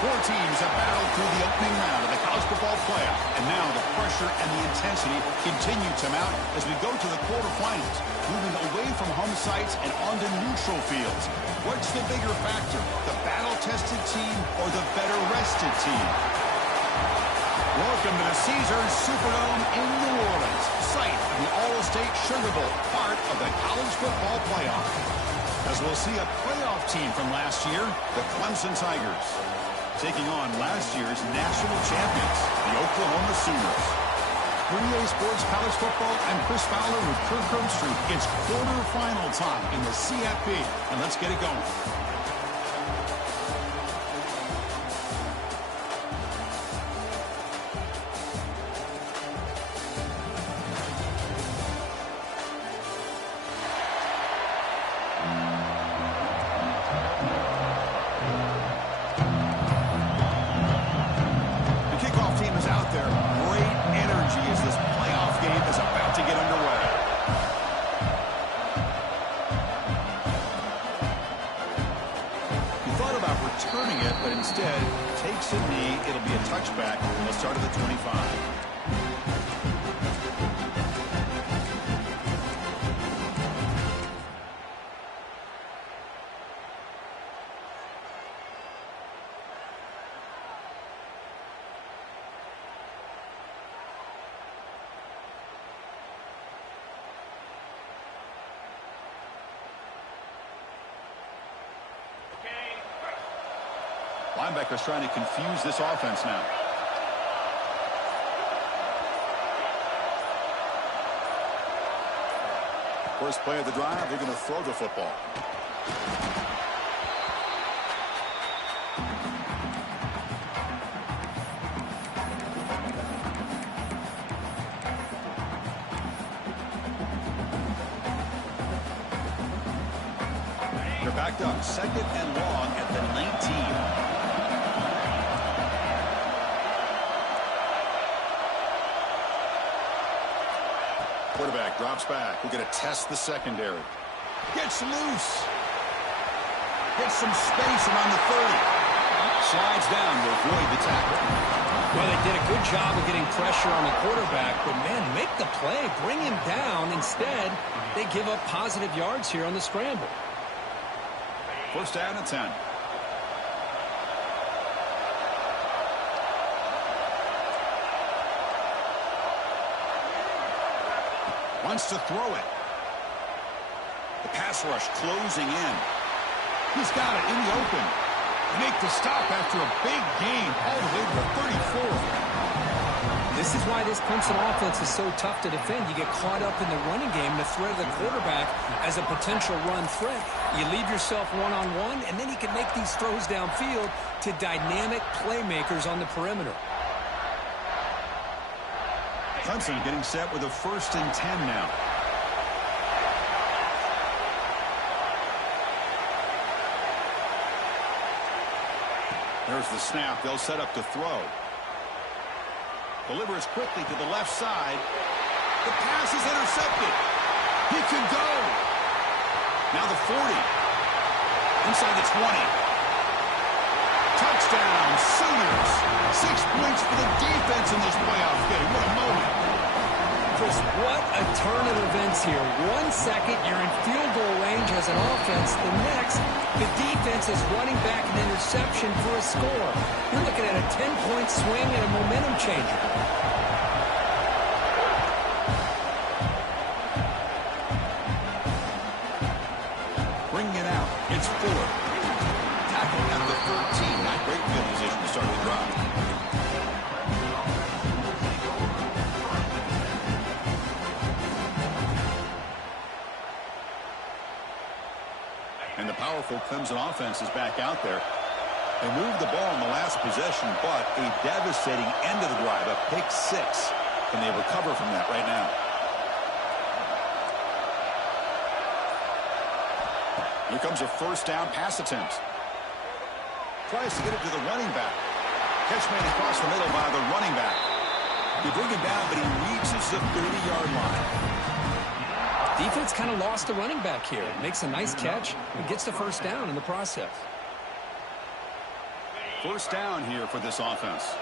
Four teams have battled through the opening round of the college football playoff, and now the pressure and the intensity continue to mount as we go to the quarterfinals, moving away from home sites and onto neutral fields. What's the bigger factor, the battle-tested team or the better-rested team? Welcome to the Caesars Superdome in New Orleans, site of the All-State Sugar Bowl, part of the college football playoff. As we'll see a playoff team from last year, the Clemson Tigers, taking on last year's national champions, the Oklahoma Sooners. For EA Sports College Football, I'm Chris Fowler with Kirk Herbstreit. It's quarterfinal time in the CFP, and let's get it going. Linebackers trying to confuse this offense now. First play of the drive, they're going to throw the football. They're backed up, second and long at the 19. Quarterback drops back. We're going to test the secondary. Gets loose. Gets some space around the 30. Slides down to avoid the tackle. Well, they did a good job of getting pressure on the quarterback, but, man, make the play. Bring him down. Instead, they give up positive yards here on the scramble. First down and 10. Wants to throw it. The pass rush closing in. He's got it in the open. Make the stop after a big gain all the way to the 34. This is why this Clemson offense is so tough to defend. You get caught up in the running game, the threat of the quarterback as a potential run threat. You leave yourself one-on-one, and then you can make these throws downfield to dynamic playmakers on the perimeter. Clemson getting set with a 1st and 10 now. There's the snap. They'll set up to throw. Delivers quickly to the left side. The pass is intercepted. He can go. Now the 40. Inside the 20. Touchdown, Sooners. 6 points for the defense in this playoff game. What a moment. Chris, what a turn of events here. 1 second, you're in field goal range as an offense. The next, the defense is running back an interception for a score. You're looking at a 10-point swing and a momentum changer. Bringing it out. It's Fuller. Tackled at the 13. Not great field position to start the drive. And the powerful Clemson offense is back out there. They moved the ball in the last possession, but a devastating end of the drive, a pick 6. Can they recover from that right now? Here comes a first down pass attempt. Tries to get it to the running back. Catch made across the middle by the running back. You bring him down, but he reaches the 30-yard line. Defense kind of lost the running back here. Makes a nice catch and gets the first down in the process. First down here for this offense.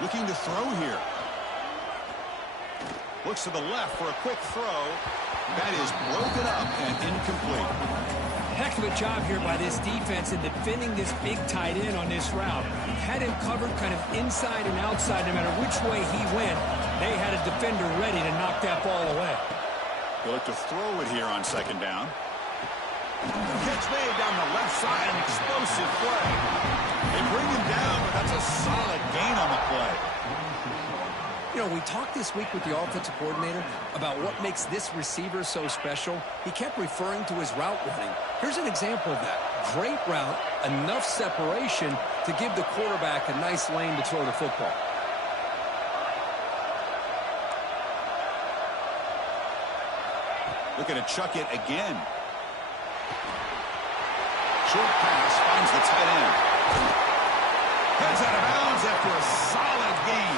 Looking to throw here. Looks to the left for a quick throw. That is broken up and incomplete. Heck of a job here by this defense in defending this big tight end on this route. Had him covered kind of inside and outside no matter which way he went. They had a defender ready to knock that ball away. They look to throw it here on second down. Catch made down the left side, an explosive play. They bring him down, but that's a solid gain on the play. You know, we talked this week with the offensive coordinator about what makes this receiver so special. He kept referring to his route running. Here's an example of that. Great route, enough separation to give the quarterback a nice lane to throw the football. Looking to chuck it again. Short pass finds the tight end. Heads out of bounds after a solid gain.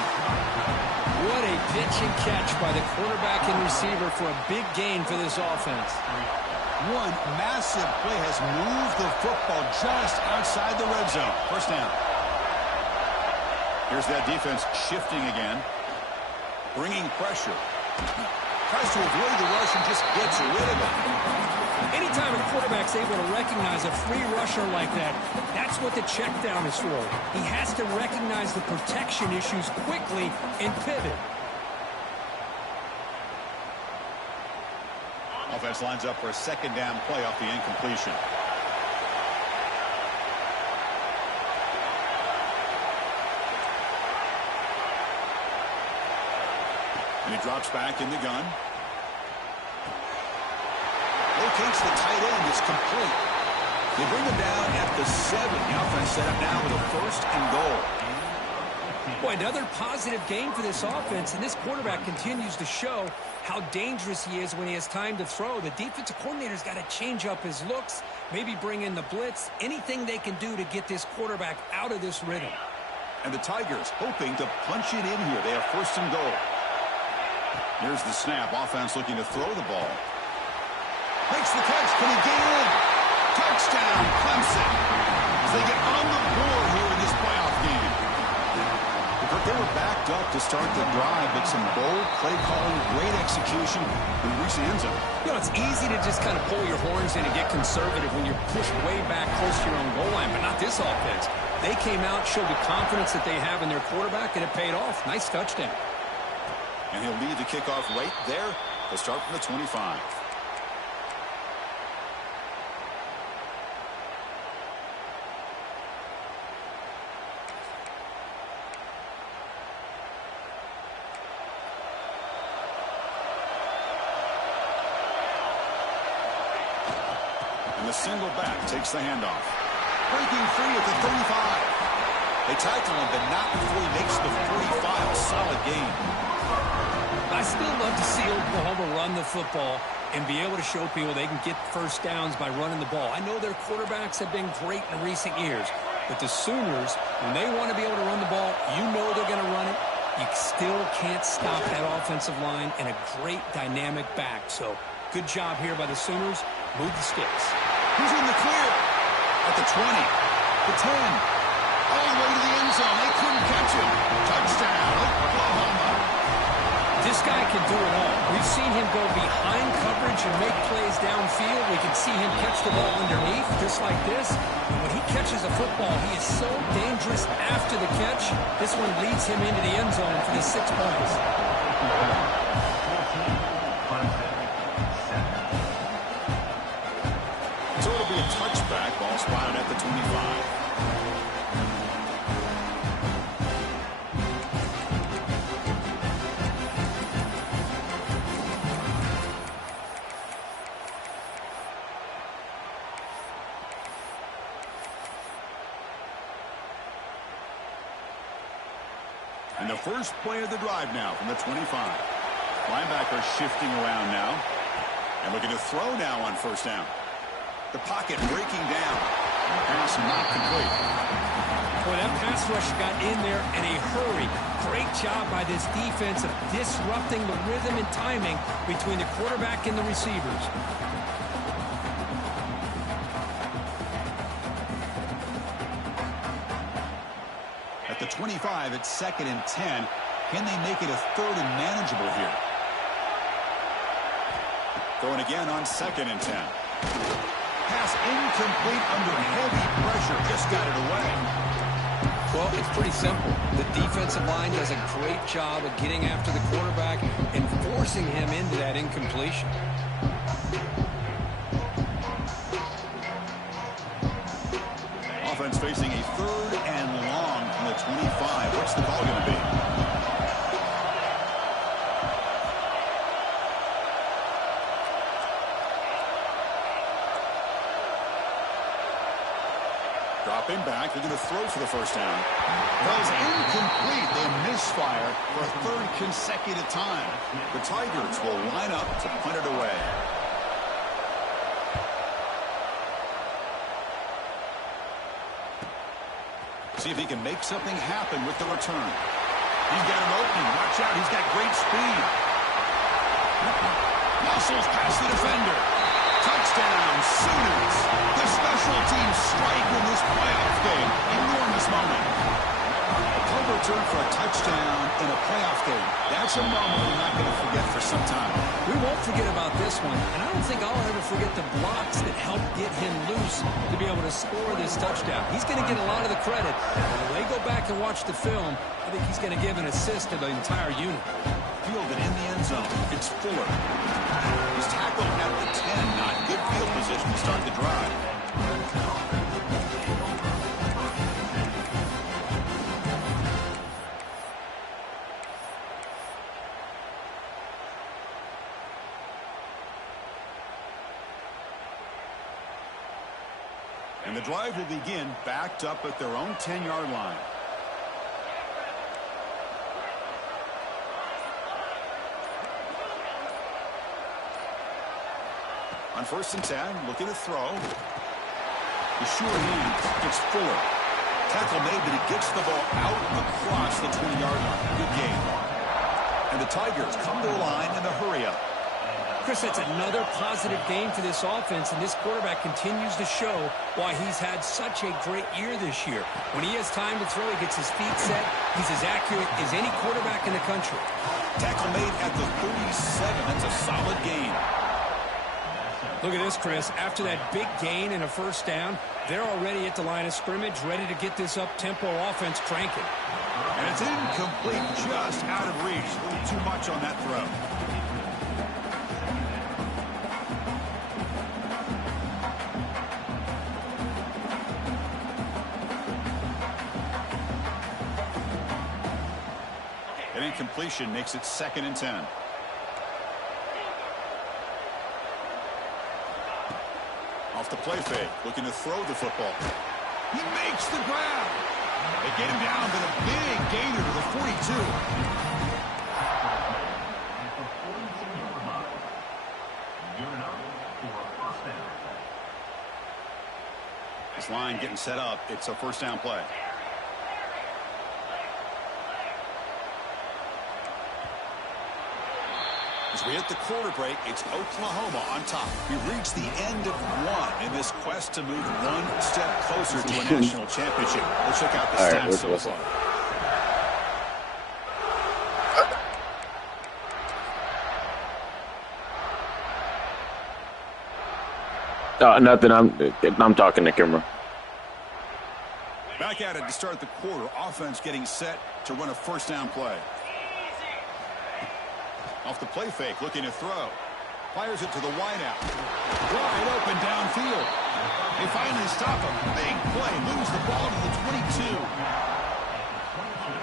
What a pitch and catch by the quarterback and receiver for a big gain for this offense. One massive play has moved the football just outside the red zone. First down. Here's that defense shifting again. Bringing pressure. Tries to avoid the rush and just gets rid of it. Anytime a quarterback's able to recognize a free rusher like that, that's what the check down is for. He has to recognize the protection issues quickly and pivot. Offense lines up for a second down play off the incompletion. And he drops back in the gun. Locates the tight end. It's complete. They bring him down at the 7. The offense set up now with a first and goal. Boy, another positive game for this offense, and this quarterback continues to show how dangerous he is when he has time to throw. The defensive coordinator's got to change up his looks, maybe bring in the blitz, anything they can do to get this quarterback out of this rhythm. And the Tigers hoping to punch it in here. They have first and goal. Here's the snap. Offense looking to throw the ball. Makes the catch. Can he get in? Touchdown, Clemson. As they get on the board here in this playoff game. They were backed up to start the drive, but some bold play calling, great execution, and reach the end zone. You know, it's easy to just kind of pull your horns in and get conservative when you're pushed way back close to your own goal line, but not this offense. They came out, showed the confidence that they have in their quarterback, and it paid off. Nice touchdown. And he'll lead the kickoff right there. They'll start from the 25. And the single back takes the handoff. Breaking free at the 35. They tackle him, but not before he makes the 45. Solid gain. I still love to see Oklahoma run the football and be able to show people they can get first downs by running the ball. I know their quarterbacks have been great in recent years, but the Sooners, when they want to be able to run the ball, you know they're going to run it. You still can't stop that offensive line and a great dynamic back. So good job here by the Sooners. Move the sticks. Who's in the clear? At the 20, the 10, all the way to the end zone. They couldn't catch him. Touchdown, Oklahoma. This guy can do it all. We've seen him go behind coverage and make plays downfield. We can see him catch the ball underneath, just like this. And when he catches a football, he is so dangerous after the catch. This one leads him into the end zone for the 6 points. So it'll be a touchback. Ball spotted at the 25. And the first play of the drive now from the 25. Linebacker shifting around now. And looking to throw now on first down. The pocket breaking down. Pass not complete. Boy, that pass rush got in there in a hurry. Great job by this defense of disrupting the rhythm and timing between the quarterback and the receivers. At the 25, it's 2nd and 10. Can they make it a 3rd and manageable here? Going again on 2nd and 10. Pass incomplete under heavy pressure. Just got it away. Well, it's pretty simple. The defensive line does a great job of getting after the quarterback and forcing him into that incompletion. Offense facing a 3rd and long from the 25. What's the call going to be? Dropping back, they're going to throw for the first down. Ball's incomplete. They misfire for a 3rd consecutive time. The Tigers will line up to punt it away. See if he can make something happen with the return. He's got an opening. Watch out. He's got great speed. Muscles past the defender. Touchdown, Sooners. The special teams strike in this playoff game. Enormous moment. A punt return for a touchdown in a playoff game. That's a moment we're not going to forget for some time. We won't forget about this one, and I don't think I'll ever forget the blocks that helped get him loose to be able to score this touchdown. He's going to get a lot of the credit. When they go back and watch the film, I think he's going to give an assist to the entire unit. Fielded in the end zone. It's Fuller. He's tackled at the 10. Not good field position to start the drive. And the drive will begin backed up at their own 10-yard line. On 1st and 10, looking to throw. The sure hand gets Fuller. Tackle made, but he gets the ball out across the 20-yard line. Good game. And the Tigers come to the line in a hurry-up. Chris, that's another positive game for this offense, and this quarterback continues to show why he's had such a great year this year. When he has time to throw, he gets his feet set. He's as accurate as any quarterback in the country. Tackle made at the 37. That's a solid gain. Look at this, Chris. After that big gain and a first down, they're already at the line of scrimmage, ready to get this up-tempo offense cranking. And it's incomplete, just out of reach. A little too much on that throw. An incompletion makes it 2nd and 10. Off the play fake, looking to throw the football. He makes the grab. They get him down, but a big gainer to the 42. This line getting set up. It's a first down play. As we hit the quarter break, it's Oklahoma on top. We've reached the end of one in this quest to move one step closer to a national championship. Let's check out the stats so far. Nothing. I'm talking to camera. Back at it to start the quarter. Offense getting set to run a first down play. Off the play fake, looking to throw. Fires it to the wideout. Wide open downfield. They finally stop him. Big play. Moves the ball to the 22.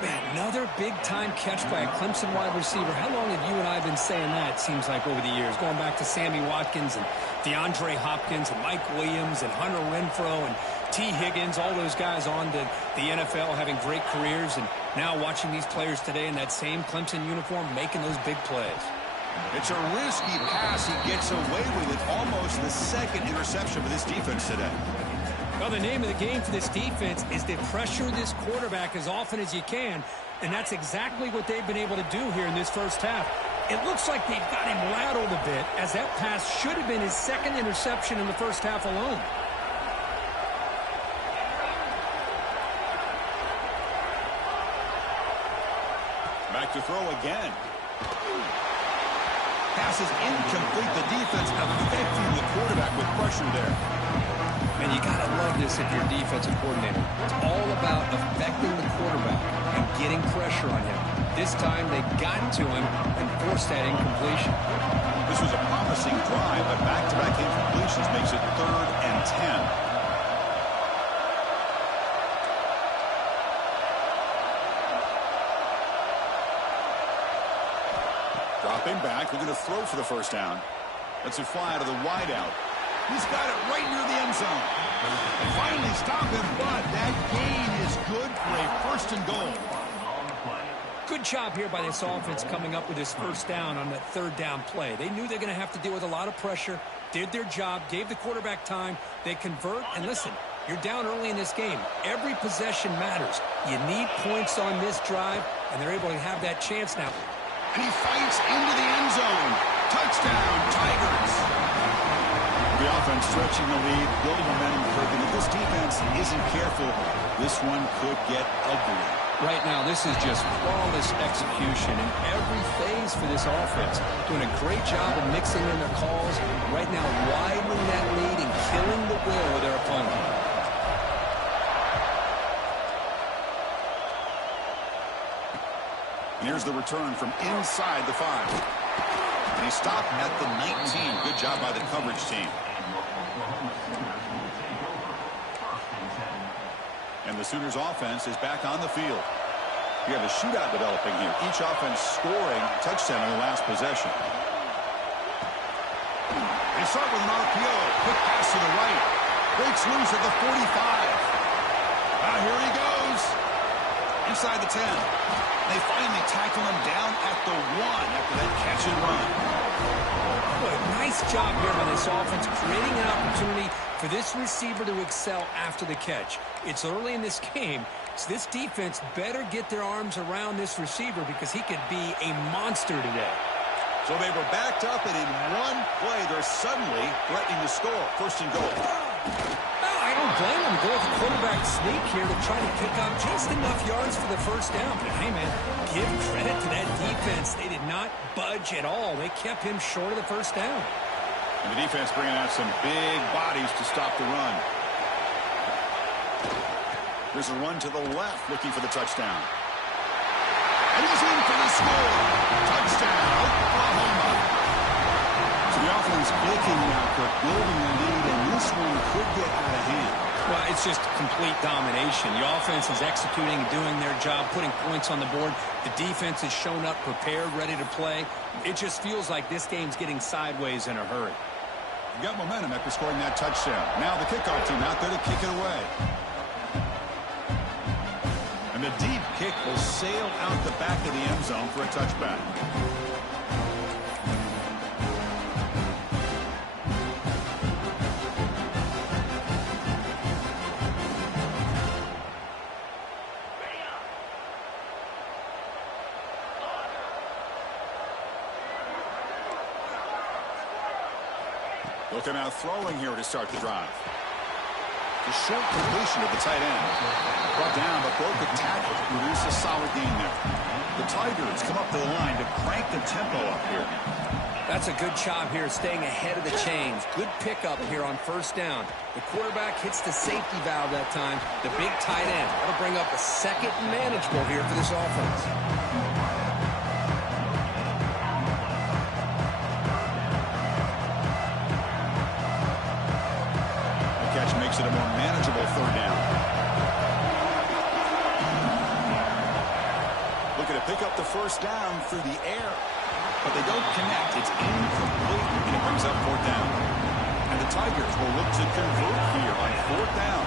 Man, another big-time catch by a Clemson wide receiver. How long have you and I been saying that, it seems like, over the years? Going back to Sammy Watkins and DeAndre Hopkins and Mike Williams and Hunter Renfrow and T. Higgins, all those guys on to the NFL having great careers, and now watching these players today in that same Clemson uniform making those big plays. It's a risky pass. He gets away with it. Almost the second interception for this defense today. Well, the name of the game for this defense is to pressure this quarterback as often as you can, and that's exactly what they've been able to do here in this first half. It looks like they've got him rattled a bit, as that pass should have been his second interception in the first half alone. Back to throw again. Pass is incomplete. The defense affecting the quarterback with pressure there. And you got to love this if you're a defensive coordinator. It's all about affecting the quarterback and getting pressure on him. This time they got to him and forced that incompletion. This was a promising drive, but back-to-back incompletions makes it 3rd and 10. Dropping back, we're going to throw for the first down. Lets it fly out of the wideout. He's got it right near the end zone. And finally stop him, but that gain is good for a 1st and goal. Good job here by this offense coming up with this first down on that 3rd down play. They knew they're going to have to deal with a lot of pressure, did their job, gave the quarterback time. They convert, and listen, you're down early in this game. Every possession matters. You need points on this drive, and they're able to have that chance now. And he fights into the end zone. Touchdown, Tigers. The offense stretching the lead, building momentum, and if this defense isn't careful, this one could get ugly. Right now, this is just flawless execution in every phase for this offense. Doing a great job of mixing in their calls. Right now, widening that lead and killing the will of their opponent. And here's the return from inside the 5. And he stopped at the 19. Good job by the coverage team. And the Sooners offense is back on the field. We have a shootout developing here. Each offense scoring a touchdown in the last possession. They start with an RPO. Quick pass to the right. Breaks loose at the 45. Here he goes. Inside the 10. They finally tackle him down at the 1 after that catch and run. Boy, nice job here by this offense, creating an opportunity for this receiver to excel after the catch. It's early in this game, so this defense better get their arms around this receiver because he could be a monster today. So they were backed up, and in one play, they're suddenly threatening to score. 1st and goal. Well, I don't blame them. Go with the quarterback sneak here to try to pick up just enough yards for the first down. But hey, man, give credit to that defense. They did not budge at all. They kept him short of the first down. And the defense bringing out some big bodies to stop the run. There's a run to the left looking for the touchdown. And he's in for the score. Touchdown, Oklahoma. So the offense clicking now, building the lead, and this one could get out of hand. Well, it's just complete domination. The offense is executing and doing their job, putting points on the board. The defense has shown up prepared, ready to play. It just feels like this game's getting sideways in a hurry. You got momentum after scoring that touchdown. Now the kickoff team out there to kick it away. And the deep kick will sail out the back of the end zone for a touchback. Looking out throwing here to start the drive. The short completion of the tight end. Brought down, but broke a tackle to produce a solid gain there. The Tigers come up to the line to crank the tempo up here. That's a good job here, staying ahead of the chains. Good pickup here on 1st down. The quarterback hits the safety valve that time. The big tight end. That'll bring up a 2nd and manageable here for this offense. Makes it a more manageable 3rd down. Looking to pick up the 1st down through the air. But they don't connect. It's incomplete, and it brings up 4th down. And the Tigers will look to convert here on 4th down.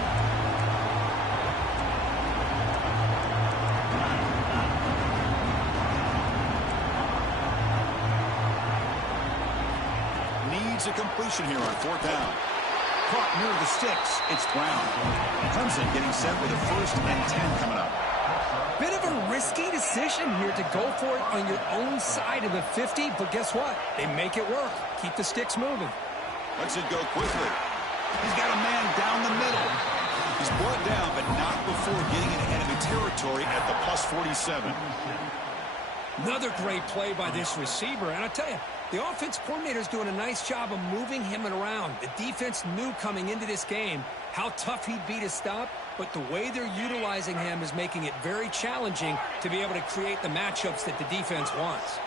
Needs a completion here on 4th down. Caught near the sticks. It's Brown. Clemson getting set with a 1st and 10 coming up. Bit of a risky decision here to go for it on your own side of the 50, but guess what? They make it work. Keep the sticks moving. Lets it go quickly. He's got a man down the middle. He's brought down, but not before getting into enemy territory at the plus 47. Another great play by this receiver, and I tell you, the offense coordinator's doing a nice job of moving him around. The defense knew coming into this game how tough he'd be to stop, but the way they're utilizing him is making it very challenging to be able to create the matchups that the defense wants.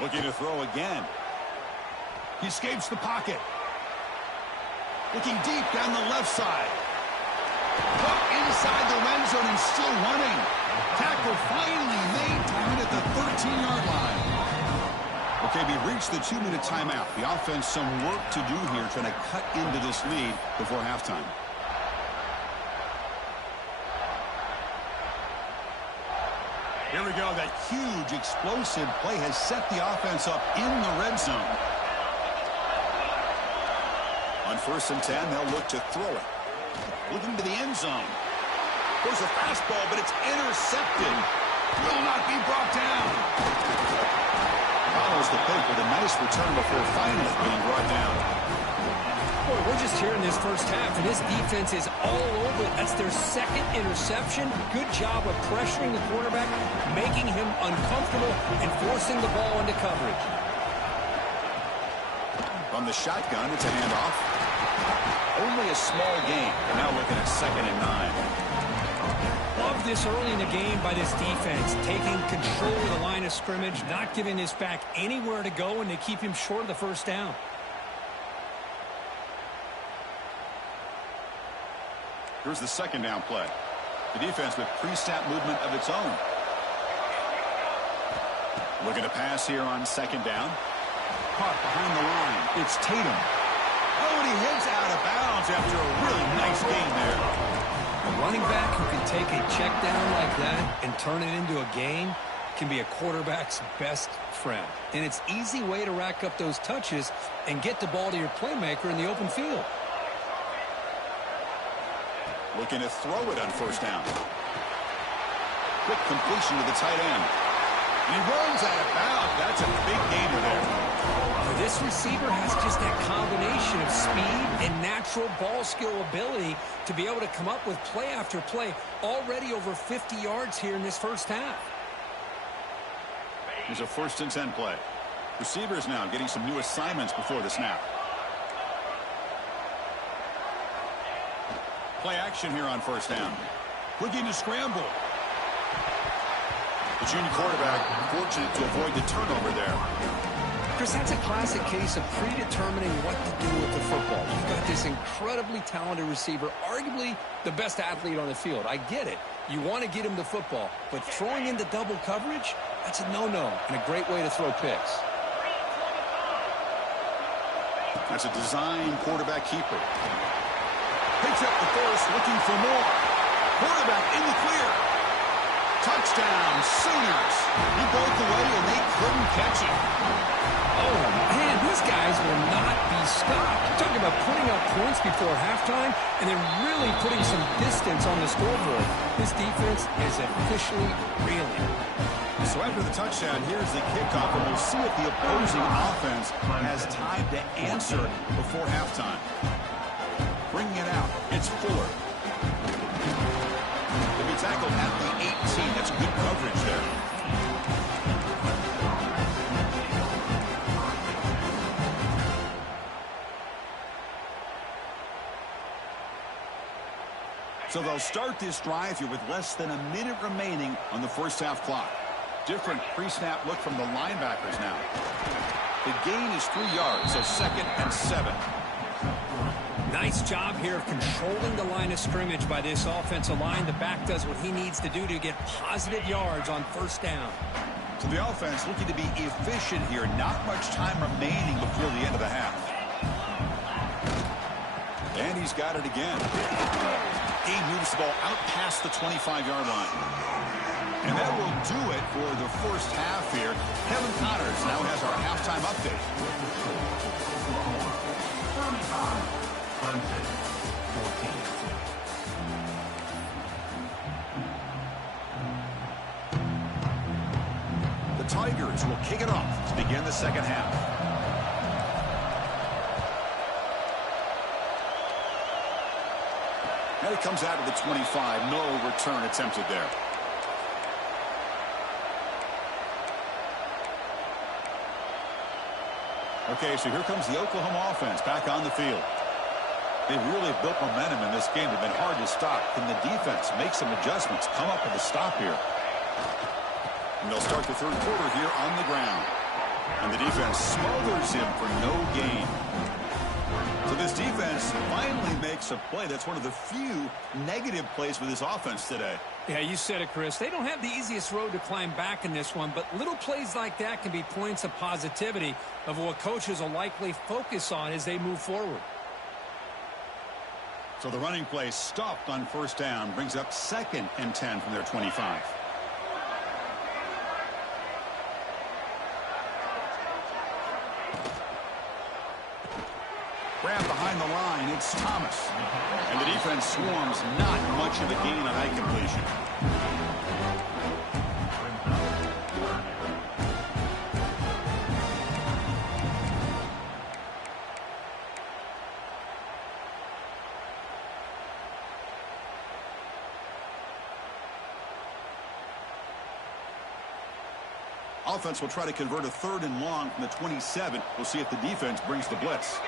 Looking to throw again. He escapes the pocket. Looking deep down the left side. Put inside the red zone and still running. Tackle finally made, time at the 13-yard line. Okay, we reached the 2-minute timeout. The offense some work to do here trying to cut into this lead before halftime. Here we go. That huge explosive play has set the offense up in the red zone. On 1st and 10, they'll look to throw it. Looking to the end zone. There's a fastball, but it's intercepted. Will not be brought down. Follows the pick with a nice return before finally being brought down. Boy, we're just here in this first half, and this defense is all over it. That's their 2nd interception. Good job of pressuring the quarterback, making him uncomfortable, and forcing the ball into coverage. From the shotgun, it's a handoff. Only a small gain. They're now looking at 2nd and 9. Love this early in the game by this defense, taking control of the line of scrimmage, not giving this back anywhere to go, and they keep him short of the 1st down. Here's the 2nd down play. The defense with pre-snap movement of its own. Looking to pass here on 2nd down. Caught behind the line. It's Tatum. Oh, and he heads out of bounds after a really nice gain there. A running back who can take a check down like that and turn it into a gain can be a quarterback's best friend. And it's an easy way to rack up those touches and get the ball to your playmaker in the open field. Looking to throw it on 1st down. Quick completion to the tight end. He runs out of bounds. That's a big gainer there. This receiver has just that combination of speed and natural ball skill ability to be able to come up with play after play. Already over 50 yards here in this first half. Here's a 1st and 10 play. Receivers now getting some new assignments before the snap. Play action here on 1st down. Looking to scramble. The junior quarterback fortunate to avoid the turnover there. Chris, that's a classic case of predetermining what to do with the football. You've got this incredibly talented receiver, arguably the best athlete on the field. I get it. You want to get him the football, but throwing into double coverage, that's a no-no and a great way to throw picks. That's a design quarterback keeper. Picks up the 1st, looking for more. Quarterback in the clear. Touchdown, Sooners. He broke away and they couldn't catch him. Oh, man, these guys will not be stopped. Talking about putting up points before halftime and then really putting some distance on the scoreboard. This defense is officially reeling. So after the touchdown, here's the kickoff, and we'll see if the opposing offense has time to answer before halftime. Bringing it out, it's Fuller. He'll be tackled at the 18. That's good coverage there. So they'll start this drive here with less than a minute remaining on the first half clock. Different pre-snap look from the linebackers now. The gain is 3 yards, so 2nd and 7. Nice job here of controlling the line of scrimmage by this offensive line. The back does what he needs to do to get positive yards on 1st down. So the offense looking to be efficient here. Not much time remaining before the end of the half. And he's got it again. He moves the ball out past the 25-yard line. And that will do it for the first half here. Kevin Connors now has our halftime update. The Tigers will kick it off to begin the second half. And it comes out of the 25. No return attempted there. Okay, so here comes the Oklahoma offense back on the field. They've really built momentum in this game. They've been hard to stop. Can the defense make some adjustments, come up with a stop here? And they'll start the third quarter here on the ground. And the defense smothers him for no gain. So this defense finally makes a play. That's one of the few negative plays for this offense today. Yeah, you said it, Chris. They don't have the easiest road to climb back in this one, but little plays like that can be points of positivity of what coaches will likely focus on as they move forward. So the running play stopped on first down, brings up 2nd and 10 from their 25. Grab behind the line, it's Thomas. And the defense swarms, not much of a gain on that completion. Offense will try to convert a 3rd and long from the 27. We'll see if the defense brings the blitz.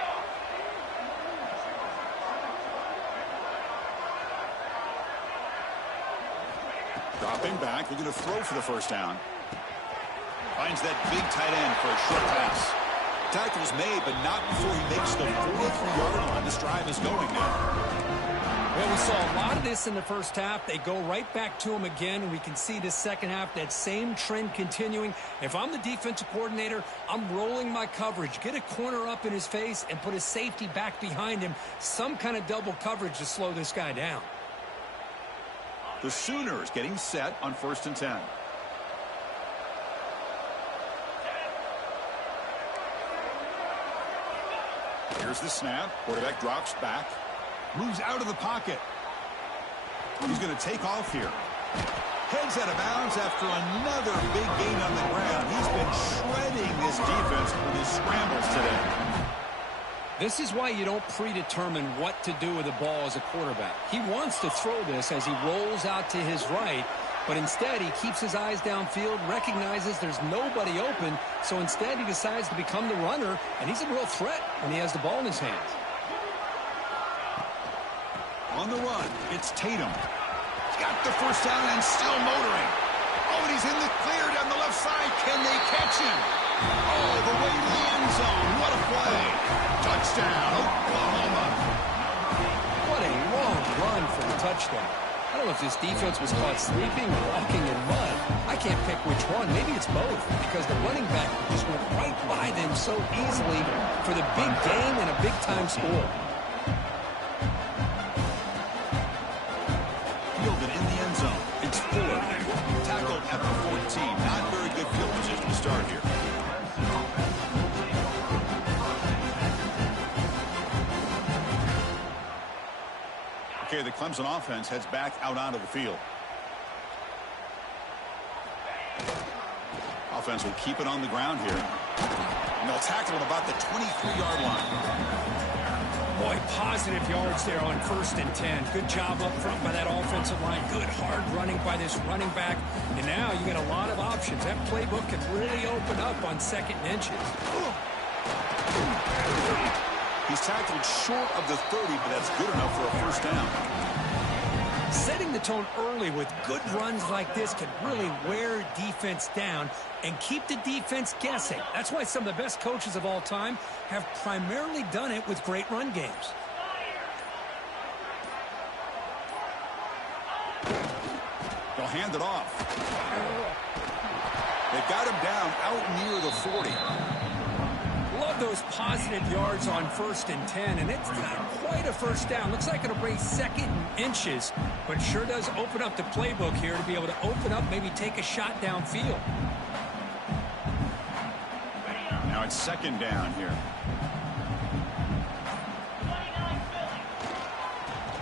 Dropping back, looking to throw for the first down. Finds that big tight end for a short pass. Tackle's made, but not before he makes the 43-yard line. This drive is going now. Well, we saw a lot of this in the first half. They go right back to him again, and we can see this second half, that same trend continuing. If I'm the defensive coordinator, I'm rolling my coverage. Get a corner up in his face and put a safety back behind him. Some kind of double coverage to slow this guy down. The Sooners getting set on 1st and 10. Here's the snap. Quarterback drops back. Moves out of the pocket. He's going to take off here. Heads out of bounds after another big gain on the ground. He's been shredding this defense with his scrambles today. This is why you don't predetermine what to do with the ball as a quarterback. He wants to throw this as he rolls out to his right, but instead he keeps his eyes downfield, recognizes there's nobody open, so instead he decides to become the runner, and he's a real threat when he has the ball in his hands. On the run, it's Tatum. He's got the first down and still motoring. Oh, and he's in the clear down the left side. Can they catch him? Oh, the way to the end zone. What a play. Touchdown, Oklahoma. What a long run for the touchdown. I don't know if this defense was caught sleeping or walking in mud. I can't pick which one. Maybe it's both, because the running back just went right by them so easily for the big gain and a big-time score. Fielded in the end zone. It's Fuller. Tackled at the 14. Not very good field position to start here. Okay, the Clemson offense heads back out onto the field. Offense will keep it on the ground here. And they'll tackle at about the 23-yard line. Boy, positive yards there on 1st and 10. Good job up front by that offensive line. Good hard running by this running back. And now you got a lot of options. That playbook can really open up on 2nd and inches. He's tackled short of the 30, but that's good enough for a first down. Setting the tone early with good runs like this can really wear defense down and keep the defense guessing. That's why some of the best coaches of all time have primarily done it with great run games. They'll hand it off. They got him down out near the 40. Love those those positive yards on 1st and 10, and it's not quite a first down. Looks like it'll bring 2nd and inches, but sure does open up the playbook here to be able to open up, maybe take a shot downfield. Now it's 2nd down here.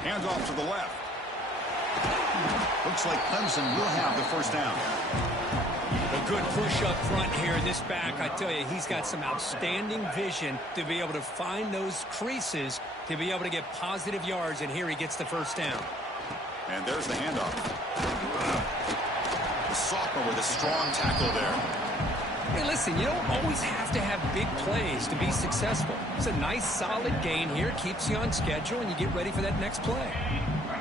Hands off to the left. Looks like Clemson will have the first down. A good push up front here. This back, I tell you, he's got some outstanding vision to be able to find those creases to be able to get positive yards, and here he gets the first down. And there's the handoff. The sophomore with a strong tackle there. Hey, listen, you don't always have to have big plays to be successful. It's a nice, solid gain here. Keeps you on schedule, and you get ready for that next play.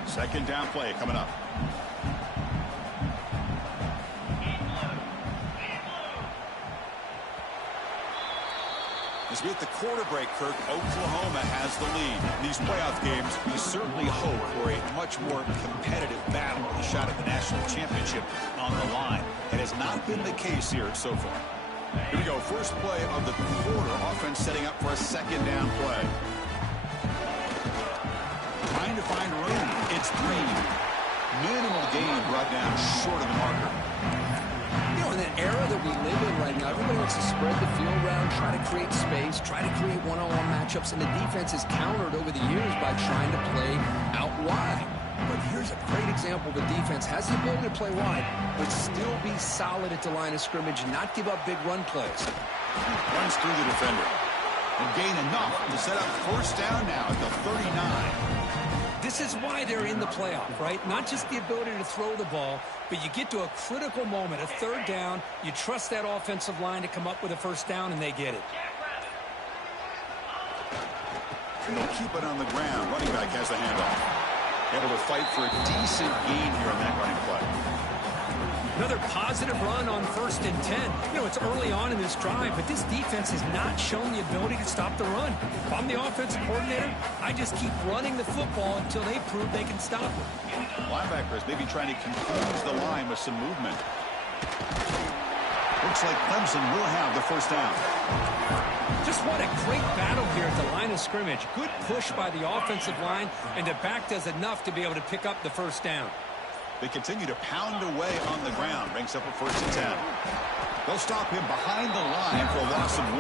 2nd down play coming up. As we hit the quarter break, Kirk, Oklahoma has the lead. In these playoff games, we certainly hope for a much more competitive battle, a shot at the national championship on the line. It has not been the case here so far. Here we go, first play of the quarter. Offense setting up for a 2nd down play. Trying to find room. It's 3. Minimal gain brought down short of the marker. You know, in that era that we live in right now, everybody wants to spread the field around, try to create space, try to create one-on-one matchups, and the defense has countered over the years by trying to play out wide. But here's a great example of a defense has the ability to play wide, but still be solid at the line of scrimmage and not give up big run plays. Runs through the defender. And gain enough to set up first down now at the 39. This is why they're in the playoff, right? Not just the ability to throw the ball, but you get to a critical moment, a 3rd down. You trust that offensive line to come up with a first down, and they get it. And they'll keep it on the ground. Running back has the handoff. Able to fight for a decent gain here on that running play. Another positive run on 1st and 10. You know, it's early on in this drive, but this defense has not shown the ability to stop the run. If I'm the offensive coordinator, I just keep running the football until they prove they can stop it. Linebackers maybe trying to confuse the line with some movement. Looks like Clemson will have the first down. Just what a great battle here at the line of scrimmage. Good push by the offensive line, and the back does enough to be able to pick up the first down. They continue to pound away on the ground. Ranks up a 1st and 10. They'll stop him behind the line for a loss of 1.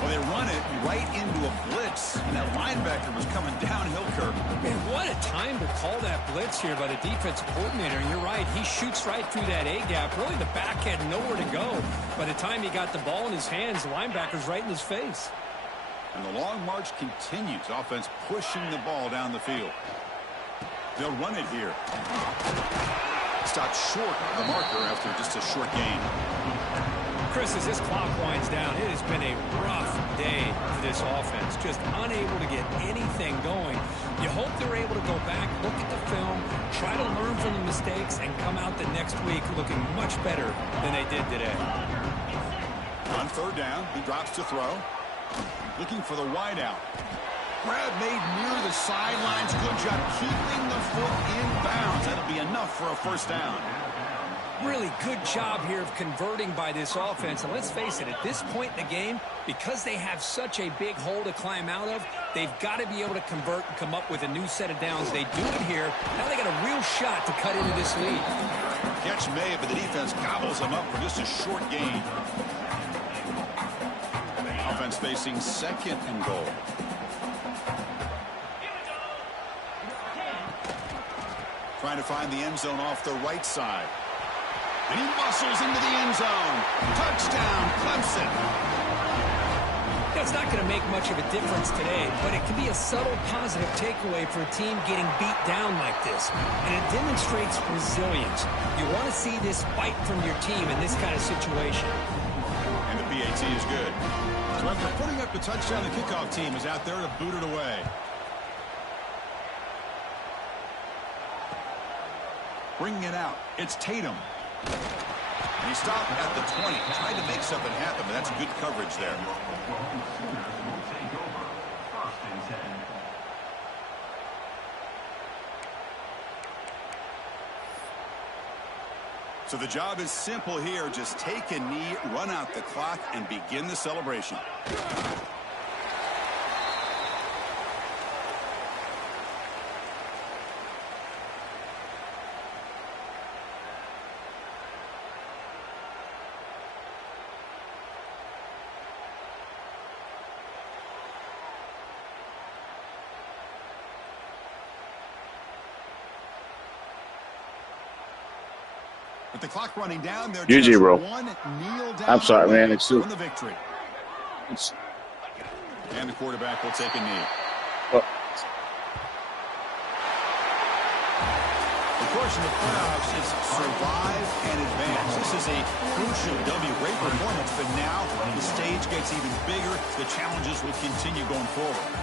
Well, they run it right into a blitz, and that linebacker was coming downhill, Kirk. Man, what a time to call that blitz here by the defensive coordinator. And you're right, he shoots right through that A-gap. Really, the back had nowhere to go. By the time he got the ball in his hands, the linebacker's right in his face. And the long march continues. Offense pushing the ball down the field. They'll run it here. Stopped short of the marker after just a short gain. Chris, as this clock winds down, it has been a rough day for this offense. Just unable to get anything going. You hope they're able to go back, look at the film, try to learn from the mistakes, and come out the next week looking much better than they did today. On 3rd down, he drops to throw. Looking for the wide out. Grab made near the sidelines. Good job keeping the foot in bounds. That'll be enough for a first down. Really good job here of converting by this offense. And let's face it, at this point in the game, because they have such a big hole to climb out of, they've got to be able to convert and come up with a new set of downs. They do it here. Now they got a real shot to cut into this lead. Catch made, but the defense gobbles them up for just a short gain. Offense facing 2nd and goal. Trying to find the end zone off the right side. And he muscles into the end zone. Touchdown, Clemson. It's not going to make much of a difference today, but it can be a subtle positive takeaway for a team getting beat down like this. And it demonstrates resilience. You want to see this fight from your team in this kind of situation. And the PAT is good. So after putting up the touchdown, the kickoff team is out there to boot it away. Bringing it out, it's Tatum. And he stopped at the 20, tried to make something happen, but that's good coverage there. So the job is simple here. Just take a knee, run out the clock, and begin the celebration. With the clock running down, they're GG, just bro. one kneel down. I'm sorry, man. It's the victory. And the quarterback will take a knee. Oh. The course in the playoffs is survive and advance. This is a crucial W. Great performance, but now the stage gets even bigger. The challenges will continue going forward.